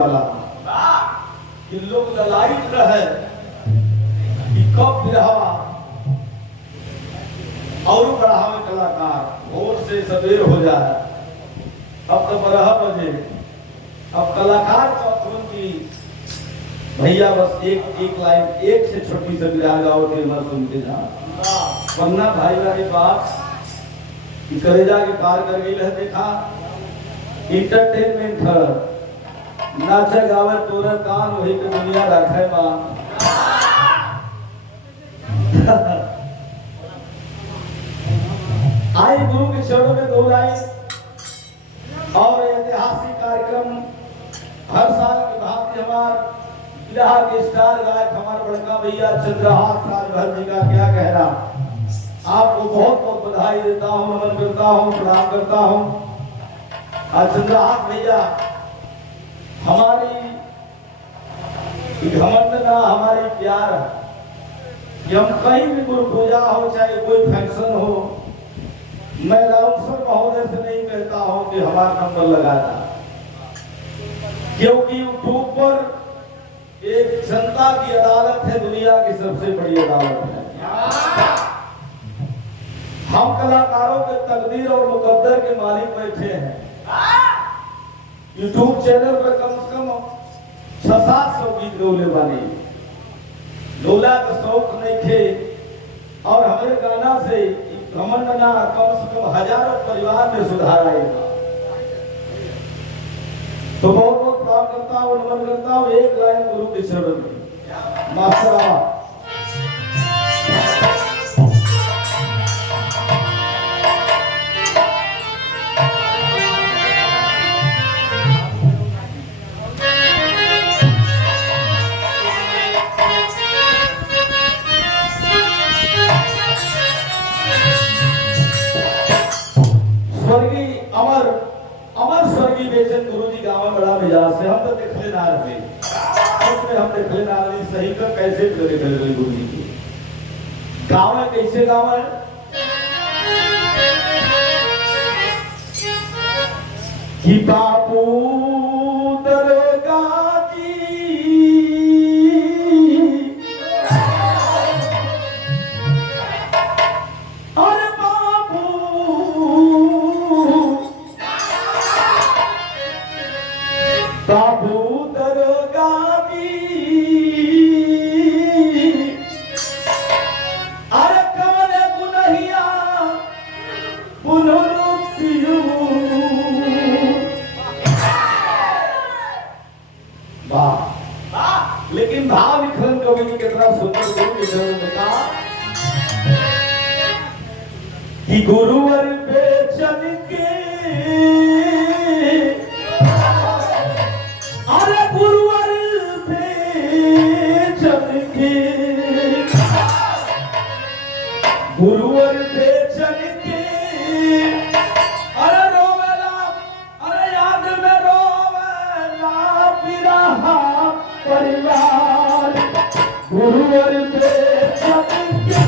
वाला कि लोग ललायित रहे कि कब बिरहवा और बढ़ावे कलाकार भोर से सवेर हो जाए। अब तो 12 बजे अब कलाकार का फोन की भैया बस एक लाइन एक से छोटी से बिरहा गाओ के मर सुनते जा वरना भाई वाली बात कि करेजा के पार कर गई है। देखा इंटरटेनमेंट है नाचा गावे तोरा कान वही के दुनिया रखे मां आई गुरु के चरणों में दोहराई और ऐतिहासिक कार्यक्रम हर साल की भांति हमार बिरहा के स्टार गायक हमारे बड़का भैया चंद्रहास राजभर जी का क्या कहना। आपको बहुत बहुत बधाई देता हूं, नमन करता हूं, प्रणाम करता हूं। आज चंद्रहास भैया हमारी घमंड ना हमारी प्यार कि हम कहीं भी गुरु पूजा हो चाहे कोई फंक्शन हो मैं लाउंसर महोदय से नहीं कहता हूं कि हमारा नंबर लगाना, क्योंकि यूट्यूब पर एक जनता की अदालत है, दुनिया की सबसे बड़ी अदालत है। हम कलाकारों के तकदीर और मुकद्दर के मालिक बैठे हैं। यूट्यूब चैनल पर कम से कम 600-700 गीत गौले बने लोला का शौक नहीं थे और हमारे गाना से घमंड ना कम से कम हजारों परिवार में सुधार आएगा। तो बहुत बहुत प्रणाम करता हूँ, नमन करता हूँ। एक लाइन गुरु के चरण में मास्टर स्वर्गीय अमर अमर स्वर्गीय बेचन गुरु जी गाँव बड़ा मिजाज से हम तो देखले ना रहे उसमें हम देखले ना रहे सही का कैसे करे गुरु जी की गाँव है कैसे गाँव है कि बापू दरगा जी बाबू दरोगा भी अरे कवन गुनहिया पुनरु पियू वाह। लेकिन भाव लिखन कवि जी कितना सुंदर गुरु ने कहा कि गुरुवर बेचन के गुरुवर बेचन के अरे रोवेला अरे याद में रोवेला बिरहा परिवार गुरुवर बेचन के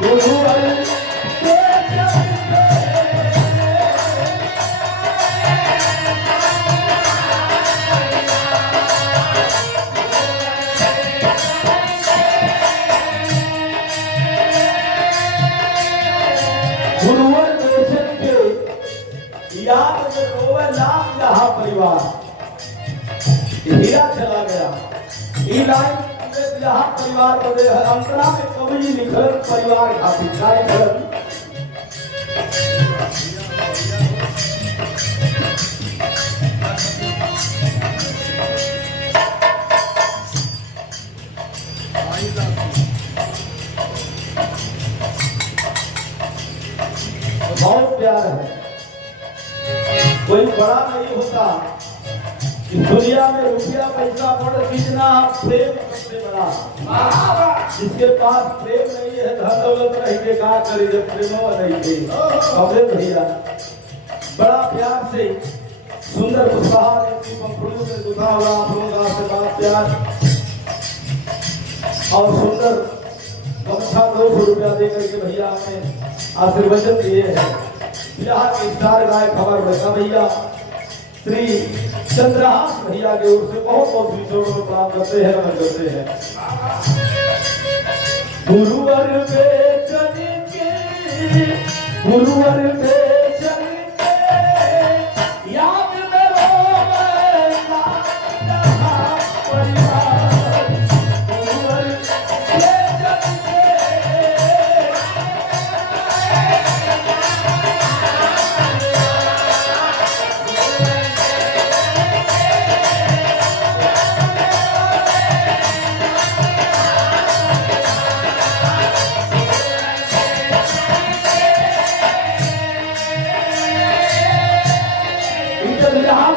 गुरुवर गुरुवर बेचन के याद में रोवे लाख जहां परिवार हीरा चला गया। ई लाइन में जहां परिवार बदे अंतरा में कवि लिखल परिवार खातिर काय करन बहुत प्यार है। कोई बड़ा नहीं होता इस दुनिया में रुपया पैसा बड़ कितना प्रेम सबसे बड़ा। जिसके पास प्रेम नहीं है धन दौलत नहीं के का करे जब प्रेम नहीं थे अबे भैया बड़ा प्यार से सुंदर मुस्कुराहट ऐसी पंखुड़ियों से दुखा हुआ आप लोगों का से बात प्यार और सुंदर गमछा 200 रुपया दे करके भैया हमें आशीर्वचन दिए हैं। यहाँ के स्टार गायक खबर बता भैया श्री चंद्रहास भैया के ओर से बहुत बहुत विशेषों को प्राप्त करते हैं, नमन करते हैं। गुरुवर बेचन के, गुरुवर बेचन के याद में रोवे परिवार, गुरुवर बेचन के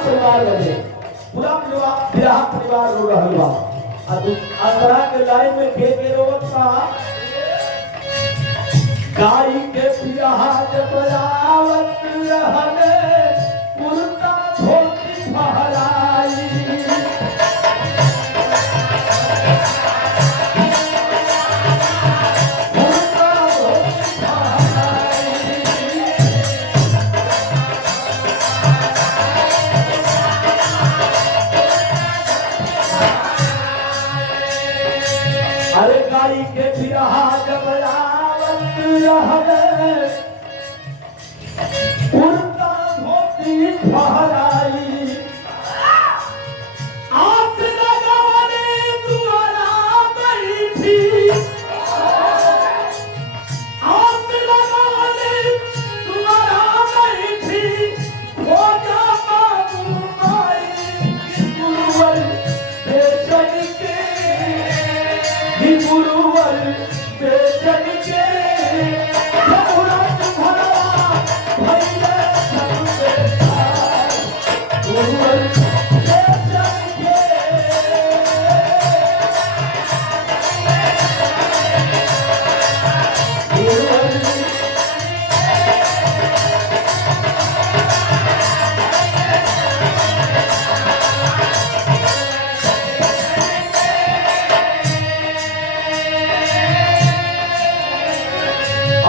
परिवार बने पूरा विराह परिवार रो रहल बा। अंतरा के लाइन में के रोवत बा, गाय के विराह जब बजावत रहले कुर्ता धोती फहराई, अरे गाय के बिरहा जब आवत रहले कुर्ता धोती फहराई, आस लगावले दुआरा बैठी, आस लगावले दुआरा बैठी, खोजा बाबू माई की गुरुवर बेचन के, गुरुवर बेचन के भरवा भैया गुरुवर बेचन के गुरुवर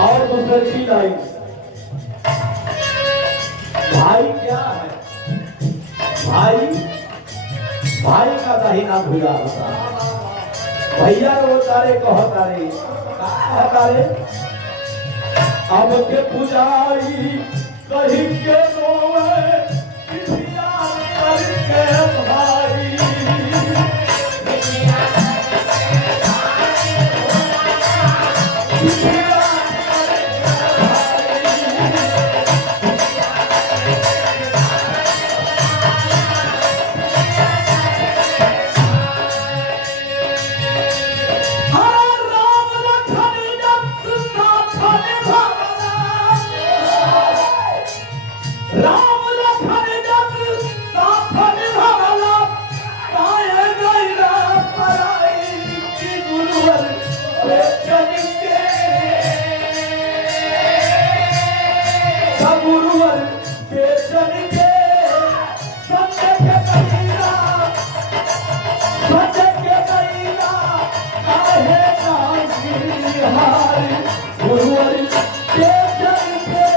और दूसरी लाइन, भाई क्या है, भाई भाई का दाहिना भूला होता, भैया रो तारे कहो तारे तारे, अब के पुजारी कहीं के रोए पिछिया करके भाई, राम लखन जब साथ निभावला, काहे गइला पराई की गुरुवर बेचन के, गुरुवर बेचन के सत्य के कहिला, सत्य के कहिला काहे नासी हारी, गुरुवर बेचन के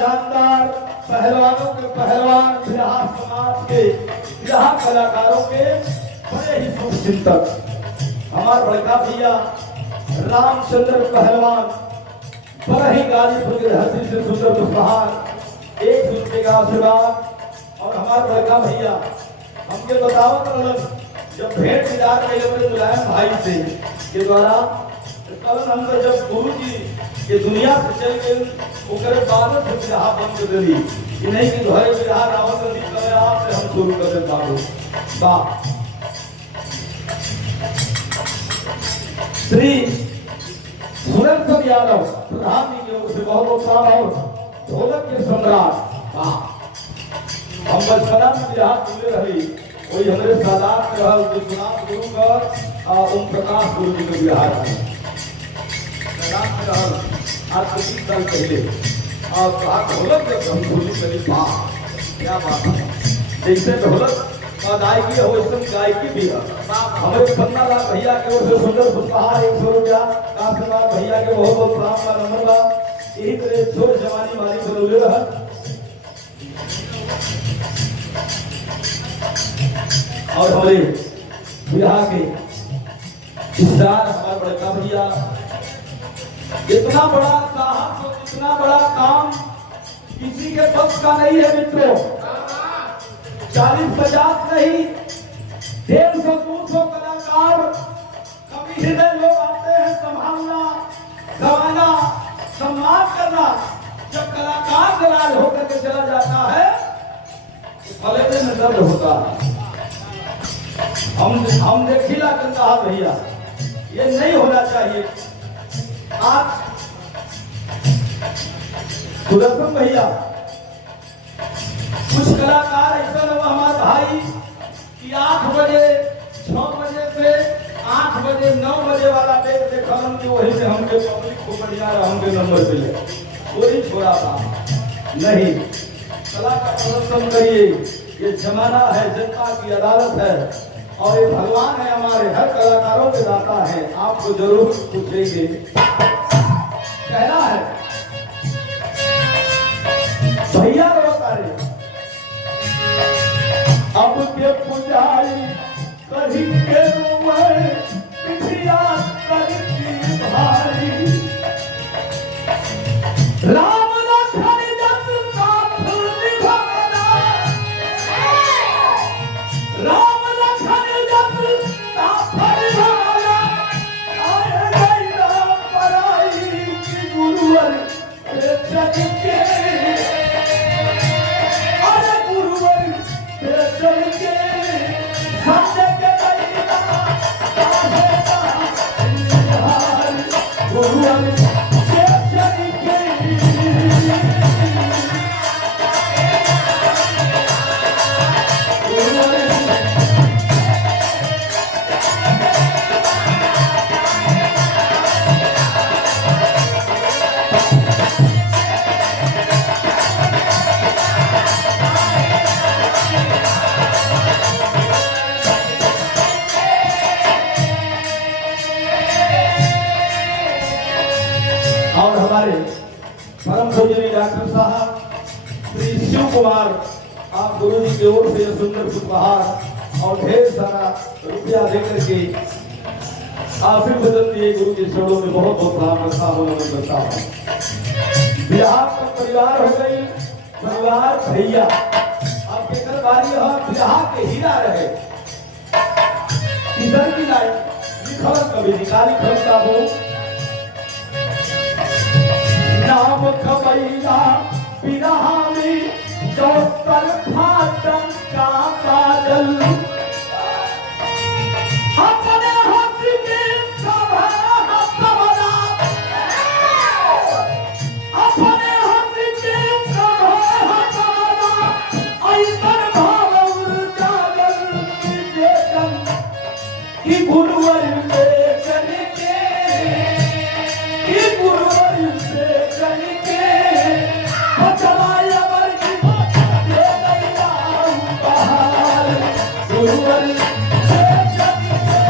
शानदार पहलवानों के पहलवान, बिरहा समाज के बिरहा कलाकारों के बड़े ही शुभ चिंतक हमारे बड़का भैया रामचंद्र पहलवान, बड़ा ही गाजीपुर के हंसी से सुंदर दुस्बहार, एक दूसरे का आशीर्वाद। और हमारे बड़का भैया हमके बतावत रहलन जब भेंट विचार के मुलायम भाई से के द्वारा, कल हम जब गुरु जी ये दुनिया से चल गए ओकरे बाद से बिरहा बंद कर देली, कि नहीं कि घरे बिरहा रावण नदी करे आप से हम शुरू कर दे बाबू वाह। श्री सुरेंद्र यादव प्रधान जी की ओर से बहुत बहुत सलाम। और ढोलक के सम्राट वाह, हम बचपना में बिरहा सुनते रही, वही हमारे सादात में रहल विश्वनाथ गुरु का ओम प्रकाश गुरु जी के बिहार में सादात में रहल आज से 20 साल पहले और कहा ढोलक जब हम बोली करी क्या बात है। जैसे ढोलक गायकी है वैसे गायकी भी है। हमारे पन्ना लाल भैया के ओर से सुंदर पुष्पहार 100 रुपया, काशीनाथ भैया के बहुत बहुत प्रणाम का नंबर बा। यही तरह छोट जवानी वाली बोले रहा। और हमारे बिहार के स्टार हमारे बड़का भैया, इतना बड़ा साहस और इतना बड़ा काम किसी के बस का नहीं है मित्रों। 40-50 नहीं, 150-200 कलाकार कभी हृदय लोग आते हैं संभालना, गवाना, सम्मान करना। जब कलाकार नाराज होकर के चला जाता है तो फलेने में दर्द होता है। हम देखिला कर कहा भैया ये नहीं होना चाहिए। आज सुदर्शन भैया कुछ कलाकार ऐसा लगा हमारे भाई कि 8 बजे 6 बजे से 8 बजे 9 बजे वाला डेट देखा हमने, वही से हमके पब्लिक को बढ़िया रहा हमके नंबर पे ले कोई छोड़ा था नहीं। कला का प्रदर्शन करिए, ये जमाना है, जनता की अदालत है और ये भगवान है हमारे हर कलाकारों के दाता है। आपको जरूर पूछेंगे। कहना है भैया रोता अब के पुजारी कहीं के पिछिया करती भारी। राम लखन जस साथ निभाना, राम लखन जस साथ निभाना। आए गई राम पराई की गुरुवर चल के, अरे गुरुवर चल के सामने के गुरुवर और हमारे परम पूजनीय डॉक्टर साहब श्री शिव कुमार, आप गुरु जी की ओर से सुंदर उपहार और ढेर सारा रुपया देकर के आशीर्वाद दिए। गुरु के चरणों में बहुत बहुत प्रणाम रखा हो, नमन करता हूँ। बिहार का परिवार हो गई, परिवार भैया अब केकर बारी है। बिहार के हीरा रहे किधर की लाइफ लिखल कभी निकाली खलता हो। नाम कबैला बिरहानी जो तरफा टंका काजल, अपने हंस के सभा हंसवला, अपने हंस के सभा हंसवला। ऐसन भाव जागल की बेचन की गुरुवर बेचन के, की गुरुवर बेचन के बचवाया वर्गी दे दैया उपहार। गुरुवर बेचन के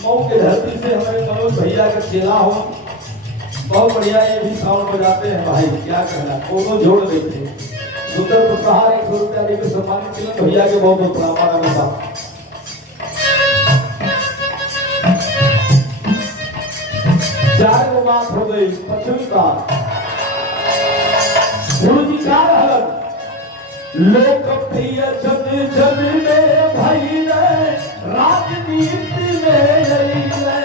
मऊ के धरती से हमारे मनोज भैया का चेला हो, बहुत बढ़िया ये भी साउंड बजाते हैं भाई, क्या कहना, दोनों जोड़ देते हैं। सुंदर उपहार 100 रुपया देकर सम्मानित किया भैया के बहुत बहुत प्रणाम होगा। चार वो बात हो गई। पश्चिमी का गुरु जी का रहलन लोकप्रिय जन जन में भइले राजनीति में अइले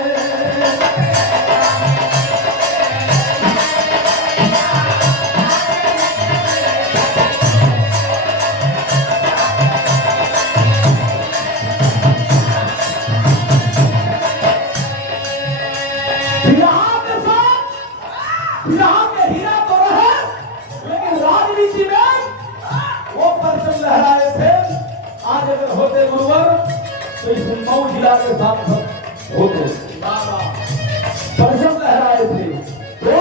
यहाँ के हीरा तो रहे लेकिन राजनीति में वो परचम लहराए थे। आज अगर होते गुरुवर तो इस मऊ जिला के साथ होते परचम लहराए थे। तो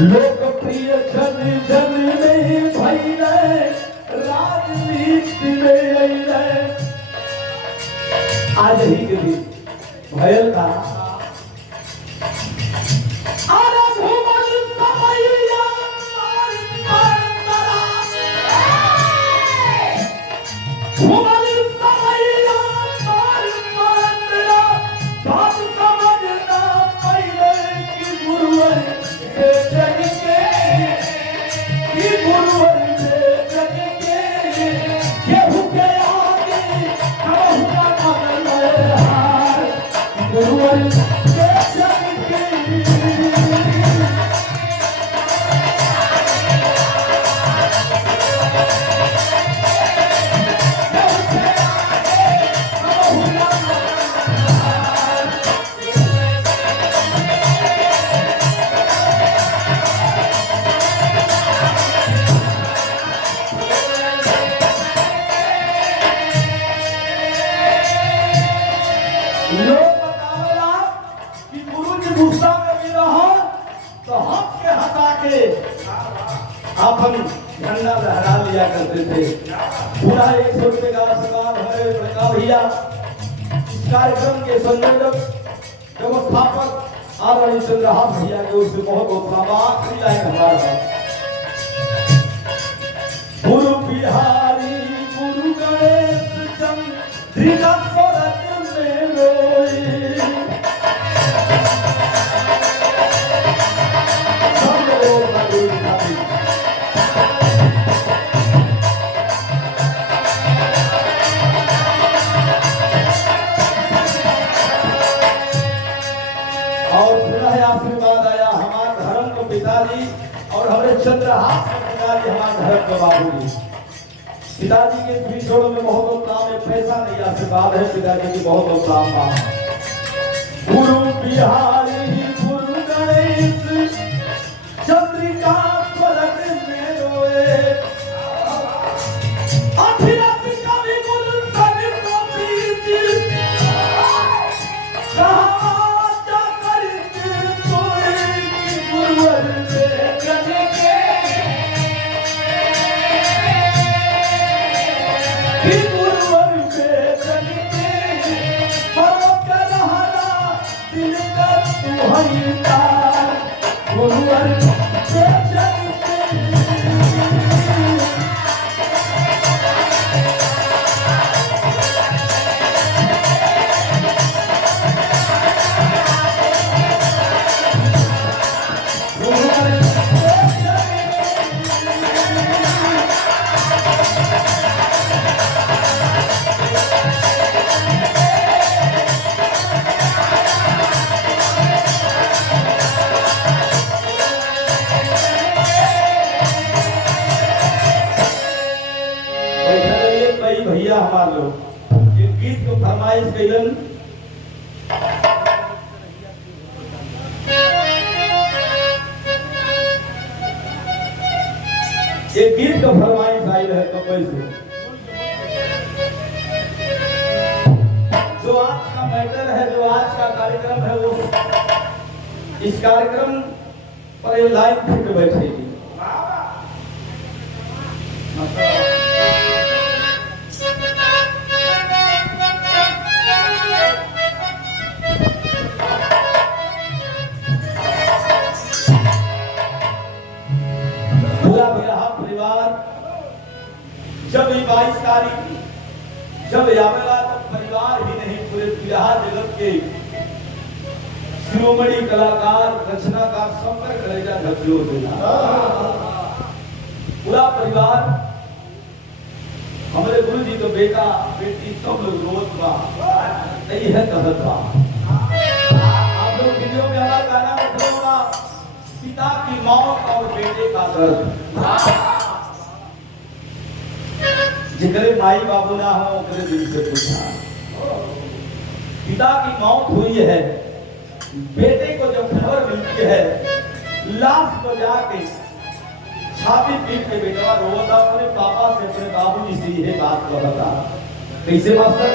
लोकप्रिय जन जन में भइले राजनीति में अइले आज ही के दिन भयल का अपन झंडा लहरा लिया करते थे। पूरा 100 रुपये का सरकार हमारे प्रकाश भैया इस कार्यक्रम के संयोजक व्यवस्थापक आदरणीय चंद्रहास भैया के ओर से बहुत बहुत प्रणाम। आखिरी लाइन हमारा गुरु बिहारी गुरु गणेश चंद्रिका स्वरत में रोए आशीर्वाद आया हमारे धर्म के पिताजी और हमारे चंद्रहास के पिताजी हमारे धर्म के बाबूजी। पिताजी के पिछोड़ में बहुत बहुत नाम है, पैसा नहीं आशीर्वाद है पिताजी की बहुत बहुत नाम। गुरु बिहारी गुरु गणेश चंद्रिका स्वरत में रोए अखिलत कवि गुरु सर को बीच भैया हमारे लोग एक गीत को फरमाइश कैलन। एक गीत का फरमाइश आई है कपई से। जो आज का मैटर है, जो आज का कार्यक्रम है, वो इस कार्यक्रम पर ये लाइन फिट बैठेगी। जब 22 तारीख जब आवेला तो परिवार ही नहीं पूरे बिरहा जगत के शिरोमणि कलाकार रचनाकार सबकर कलेजा धक्यो देना। पूरा परिवार हमारे गुरु जी तो बेटा बेटी सब लोग रोज बा नहीं है कहत बा। आप लोग वीडियो में हमारा गाना में होगा पिता की मौत और बेटे का दर्द। जिकरे माई बाबू ना हो उनके दिल से पूछा। पिता की मौत हुई है, बेटे को जब खबर मिलती है लाश को जाके छाती पीट के बेटा रोता अपने पापा से अपने बाबूजी से यह बात कहता। कैसे मास्टर